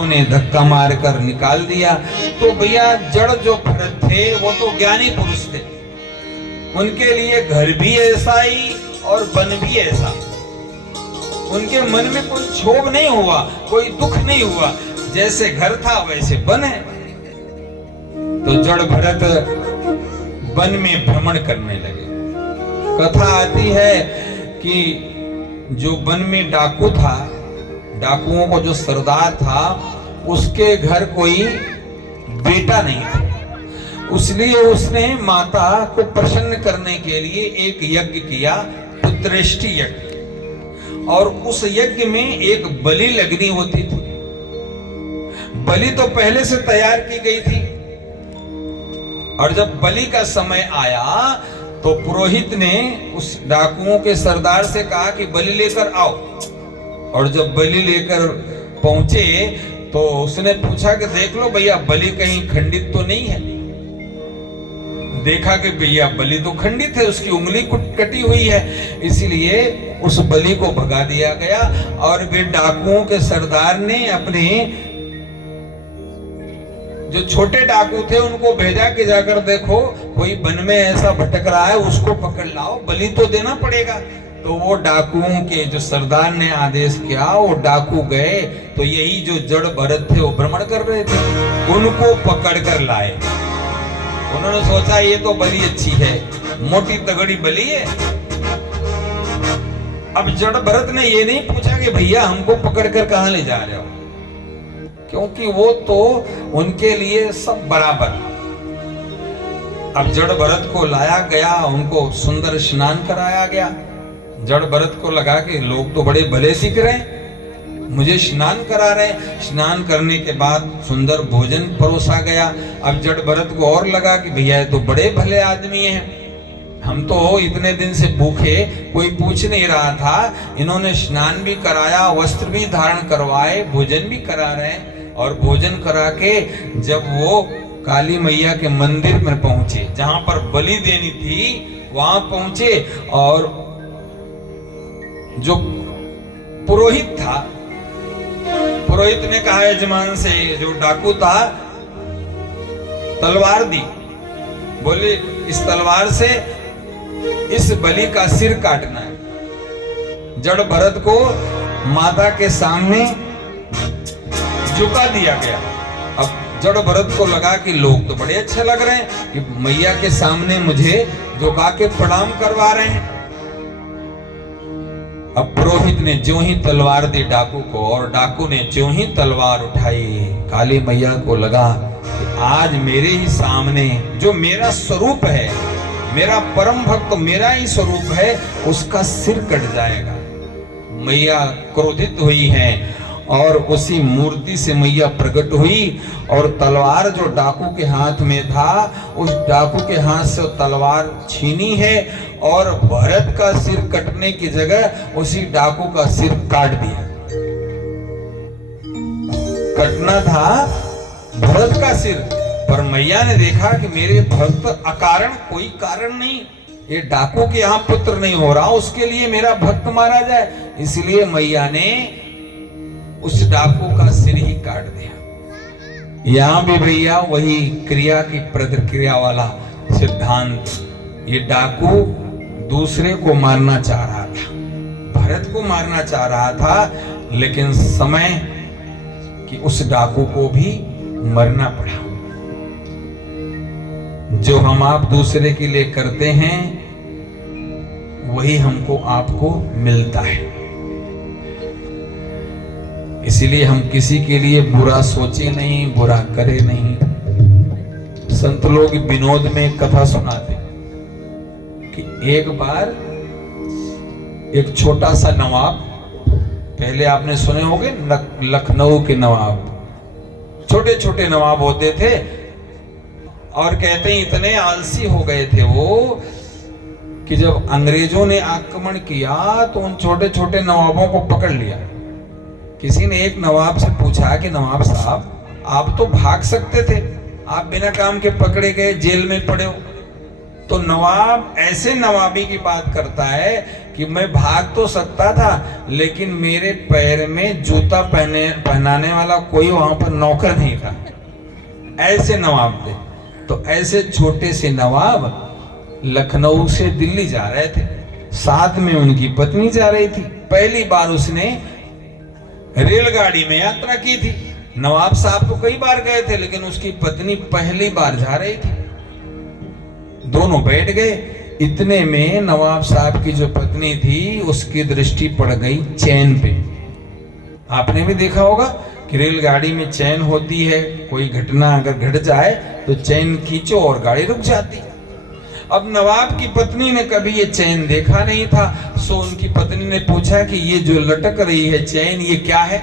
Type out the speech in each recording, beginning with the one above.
ने धक्का मारकर निकाल दिया। तो भैया जड़ जो भरत थे वो तो ज्ञानी पुरुष थे, उनके लिए घर भी ऐसा ही और वन भी ऐसा। उनके मन में कोई क्षोभ नहीं हुआ, कोई दुख नहीं हुआ, जैसे घर था वैसे वन है। तो जड़ भरत वन में भ्रमण करने लगे। कथा आती है कि जो वन में डाकू था, डाकुओं को जो सरदार था, उसके घर कोई बेटा नहीं था, इसलिए उसने माता को प्रसन्न करने के लिए एक यज्ञ किया, पुत्रेष्टि यज्ञ। और उस यज्ञ में एक बलि लगनी होती थी। बलि तो पहले से तैयार की गई थी, और जब बलि का समय आया तो पुरोहित ने उस डाकुओं के सरदार से कहा कि बलि लेकर आओ। और जब बलि लेकर पहुंचे तो उसने पूछा कि देख लो भैया बलि कहीं खंडित तो नहीं है। देखा कि भैया बलि तो खंडित है, उसकी उंगली कटी हुई है, इसलिए उस बलि को भगा दिया गया। और वे डाकुओं के सरदार ने अपने जो छोटे डाकू थे उनको भेजा कि जाकर देखो कोई वन में ऐसा भटक रहा है, उसको पकड़ लाओ, बलि तो देना पड़ेगा। तो वो डाकुओं के जो सरदार ने आदेश किया, वो डाकू गए तो यही जो जड़ भरत थे वो भ्रमण कर रहे थे, उनको पकड़ कर लाए। उन्होंने सोचा ये तो बलि अच्छी है, मोटी तगड़ी बलि है। अब जड़ भरत ने ये नहीं पूछा कि भैया हमको पकड़ कर कहां ले जा रहे हो, क्योंकि वो तो उनके लिए सब बराबर। अब जड़ भरत को लाया गया, उनको सुंदर स्नान कराया गया। जड़ भरत को लगा कि लोग तो बड़े भले दिख रहे हैं, मुझे स्नान करा रहे। स्नान करने के बाद सुंदर भोजन परोसा गया। अब जड़ भरत को और लगा कि भैया ये तो बड़े भले आदमी हैं, हम तो इतने दिन से भूखे, कोई पूछ नहीं रहा था, इन्होंने स्नान भी कराया, वस्त्र भी धारण करवाए, भोजन भी करा रहे हैं। और भोजन करा के जब वो काली मैया के मंदिर में पहुंचे, जहां पर बलि देनी थी, वहां पहुंचे और जो पुरोहित था, पुरोहित ने कहा यजमान से, जो डाकू था, तलवार दी, बोले इस तलवार से इस बलि का सिर काटना है। जड़ भरत को माता के सामने झुका दिया गया। अब जड़ भरत को लगा कि लोग तो बड़े अच्छे लग रहे हैं कि मैया के सामने मुझे झुका के प्रणाम करवा रहे हैं। अब पुरोहित ने ज्यों ही तलवार दी डाकू को, और डाकू ने ज्यों ही तलवार उठाई, काली मैया को लगा कि आज मेरे ही सामने जो मेरा स्वरूप है, मेरा परम भक्त मेरा ही स्वरूप है, उसका सिर कट जाएगा। मैया क्रोधित हुई है और उसी मूर्ति से मैया प्रकट हुई, और तलवार जो डाकू के हाथ में था, उस डाकू के हाथ से तलवार छीनी है और भरत का सिर कटने की जगह उसी डाकू का सिर काट दिया। कटना था भरत का सिर, पर मैया ने देखा कि मेरे भक्त अकारण, कोई कारण नहीं, ये डाकू के यहाँ पुत्र नहीं हो रहा, उसके लिए मेरा भक्त मारा जाए, इसलिए मैया ने उस डाकू का सिर ही काट दिया। यहां भी भैया वही क्रिया की प्रतिक्रिया वाला सिद्धांत। ये डाकू दूसरे को मारना चाह रहा था, भरत को मारना चाह रहा था, लेकिन समय कि उस डाकू को भी मरना पड़ा। जो हम आप दूसरे के लिए करते हैं वही हमको आपको मिलता है। इसीलिए हम किसी के लिए बुरा सोचे नहीं, बुरा करे नहीं। संत लोग विनोद में कथा सुनाते कि एक बार एक छोटा सा नवाब, पहले आपने सुने होंगे लखनऊ के नवाब, छोटे छोटे नवाब होते थे, और कहते हैं इतने आलसी हो गए थे वो कि जब अंग्रेजों ने आक्रमण किया तो उन छोटे छोटे नवाबों को पकड़ लिया। किसी ने एक नवाब से पूछा कि नवाब साहब आप तो भाग सकते थे, आप बिना काम के पकड़े गए, जेल में पड़े हो, तो नवाब ऐसे नवाबी की बात करता है कि मैं भाग तो सकता था, लेकिन मेरे पैर में जूता पहनाने वाला कोई वहां पर नौकर नहीं था। ऐसे नवाब थे। तो ऐसे छोटे से नवाब लखनऊ से दिल्ली जा रहे थे, साथ में उनकी पत्नी जा रही थी। पहली बार उसने रेलगाड़ी में यात्रा की थी। नवाब साहब तो कई बार गए थे, लेकिन उसकी पत्नी पहली बार जा रही थी। दोनों बैठ गए। इतने में नवाब साहब की जो पत्नी थी उसकी दृष्टि पड़ गई चैन पे। आपने भी देखा होगा कि रेलगाड़ी में चैन होती है, कोई घटना अगर घट जाए तो चैन खींचो और गाड़ी रुक जाती। अब नवाब की पत्नी ने कभी ये चैन देखा नहीं था, सो उनकी पत्नी ने पूछा कि ये जो लटक रही है चैन, ये क्या है?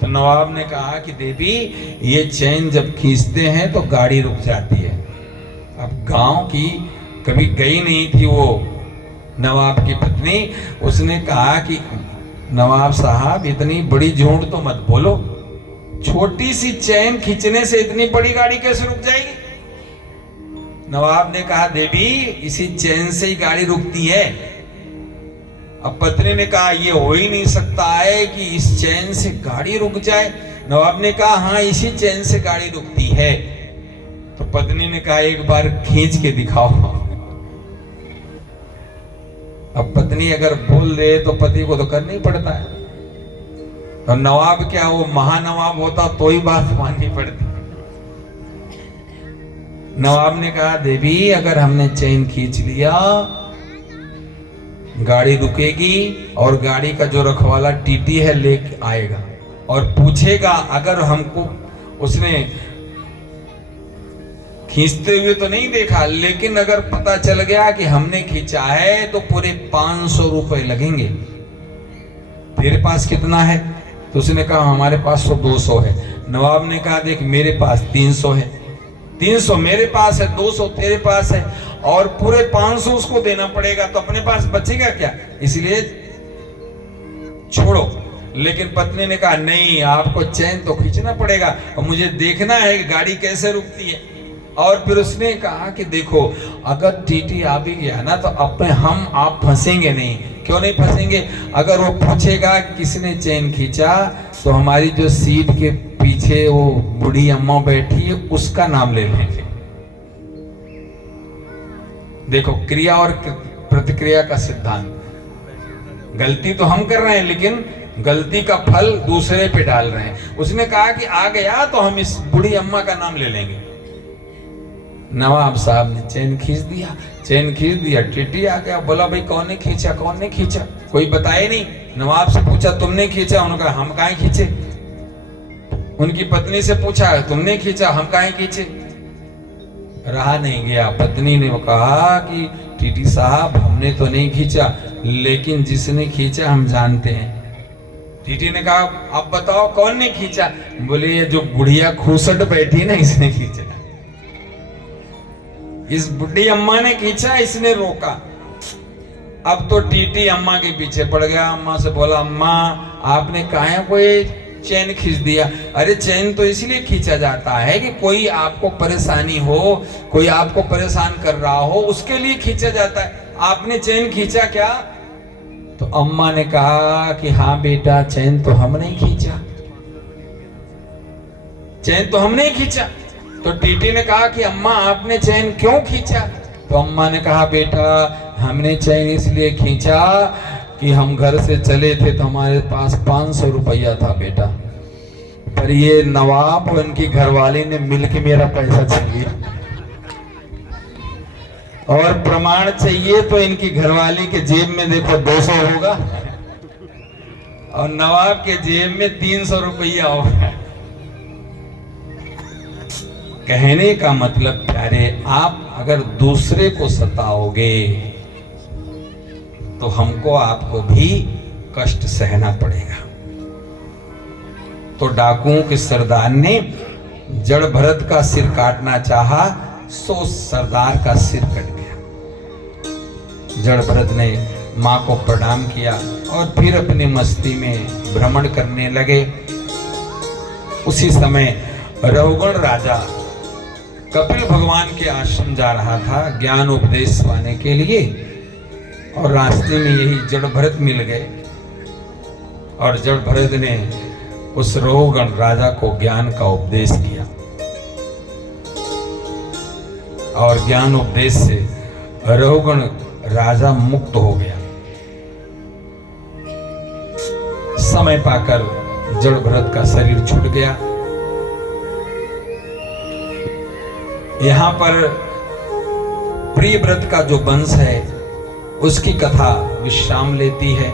तो नवाब ने कहा कि देवी, ये चैन जब खींचते हैं तो गाड़ी रुक जाती है। अब गांव की कभी गई नहीं थी वो नवाब की पत्नी। उसने कहा कि नवाब साहब, इतनी बड़ी झूठ तो मत बोलो, छोटी सी चैन खींचने से इतनी बड़ी गाड़ी कैसे रुक जाएगी? नवाब ने कहा, देवी, इसी चैन से ही गाड़ी रुकती है। अब पत्नी ने कहा, ये हो ही नहीं सकता है कि इस चैन से गाड़ी रुक जाए। नवाब ने कहा, हाँ, इसी चैन से गाड़ी रुकती है। तो पत्नी ने कहा, एक बार खींच के दिखाओ। अब पत्नी अगर बोल दे तो पति को तो करना ही पड़ता है। और नवाब क्या, वो महानवाब होता तो ही बात माननी पड़ती। नवाब ने कहा, देवी, अगर हमने चैन खींच लिया गाड़ी रुकेगी, और गाड़ी का जो रखवाला टीटी है लेके आएगा और पूछेगा, अगर हमको उसने खींचते हुए तो नहीं देखा, लेकिन अगर पता चल गया कि हमने खींचा है तो पूरे 500 रुपए लगेंगे। तेरे पास कितना है? तो उसने कहा, हमारे पास तो 200 है। नवाब ने कहा, देख, मेरे पास 300 है। 300 मेरे पास है, 200 तेरे पास है, और पूरे 500 उसको देना पड़ेगा, तो अपने पास बचेगा क्या? इसलिए छोड़ो। लेकिन पत्नी ने कहा, नहीं, आपको चैन तो खींचना पड़ेगा और मुझे देखना है कि गाड़ी कैसे रुकती है। और फिर उसने कहा कि देखो, अगर टीटी आ भी गया ना तो अपने आप फंसेंगे नहीं। क्यों नहीं फंसेंगे? अगर वो पूछेगा किसने चैन खींचा, तो हमारी जो सीट के पीछे वो बूढ़ी अम्मा बैठी है उसका नाम ले लेंगे। देखो, क्रिया और प्रतिक्रिया का सिद्धांत। गलती तो हम कर रहे हैं, लेकिन गलती का फल दूसरे पे डाल रहे हैं। उसने कहा कि आ गया तो हम इस बूढ़ी अम्मा का नाम ले लेंगे। नवाब साहब ने चैन खींच दिया। टीटी आ गया। बोला, भाई, कौन ने खींचा? कौन ने खींचा? कोई बताए नहीं। नवाब से पूछा, तुमने खींचा? उन्होंने कहा, हम काहे खींचे। उनकी पत्नी से पूछा, तुमने खींचा? हम काहे खींचे। रहा नहीं गया। पत्नी ने कहा कि टीटी साहब, हमने तो नहीं खींचा, लेकिन जिसने खींचा हम जानते हैं। टीटी ने कहा, आप बताओ कौन ने खींचा। बोले, ये जो बुढ़िया खूसट बैठी ना, इसने खींचा। इस बुढ़ी अम्मा ने खींचा, इसने रोका। अब तो टीटी अम्मा के पीछे पड़ गया। अम्मा से बोला, अम्मा, आपने काहे कोई चैन खींच दिया? अरे, चैन तो इसलिए खींचा जाता है कि कोई आपको परेशानी हो, कोई आपको परेशान कर रहा हो, उसके लिए खींचा जाता है। आपने चैन खींचा क्या? तो अम्मा ने कहा कि हाँ बेटा, चैन तो हम नहीं खींचा, चैन तो हमने खींचा। तो टीटी ने कहा कि अम्मा, आपने चैन क्यों खींचा? तो अम्मा ने कहा, बेटा, हमने चैन इसलिए खींचा कि हम घर से चले थे तो हमारे पास 500 रुपया था बेटा, पर ये नवाब और इनकी घरवाली ने मिलके मेरा पैसा छीन लिया, और प्रमाण चाहिए तो इनकी घरवाली के जेब में देखो 200 होगा और नवाब के जेब में 300 रुपया होगा। कहने का मतलब प्यारे, आप अगर दूसरे को सताओगे तो हमको आपको भी कष्ट सहना पड़ेगा। तो डाकुओं के सरदार ने जड़ भरत का सिर काटना चाहा, सो सरदार का सिर कट गया। जड़ भरत ने मां को प्रणाम किया और फिर अपनी मस्ती में भ्रमण करने लगे। उसी समय रहुगण राजा कपिल भगवान के आश्रम जा रहा था ज्ञान उपदेश पाने के लिए, और रास्ते में यही जड़ भरत मिल गए, और जड़ भरत ने उस रहुगण राजा को ज्ञान का उपदेश किया, और ज्ञान उपदेश से रहुगण राजा मुक्त हो गया। समय पाकर जड़ भरत का शरीर छूट गया। यहां पर प्रियव्रत का जो वंश है उसकी कथा विश्राम लेती है।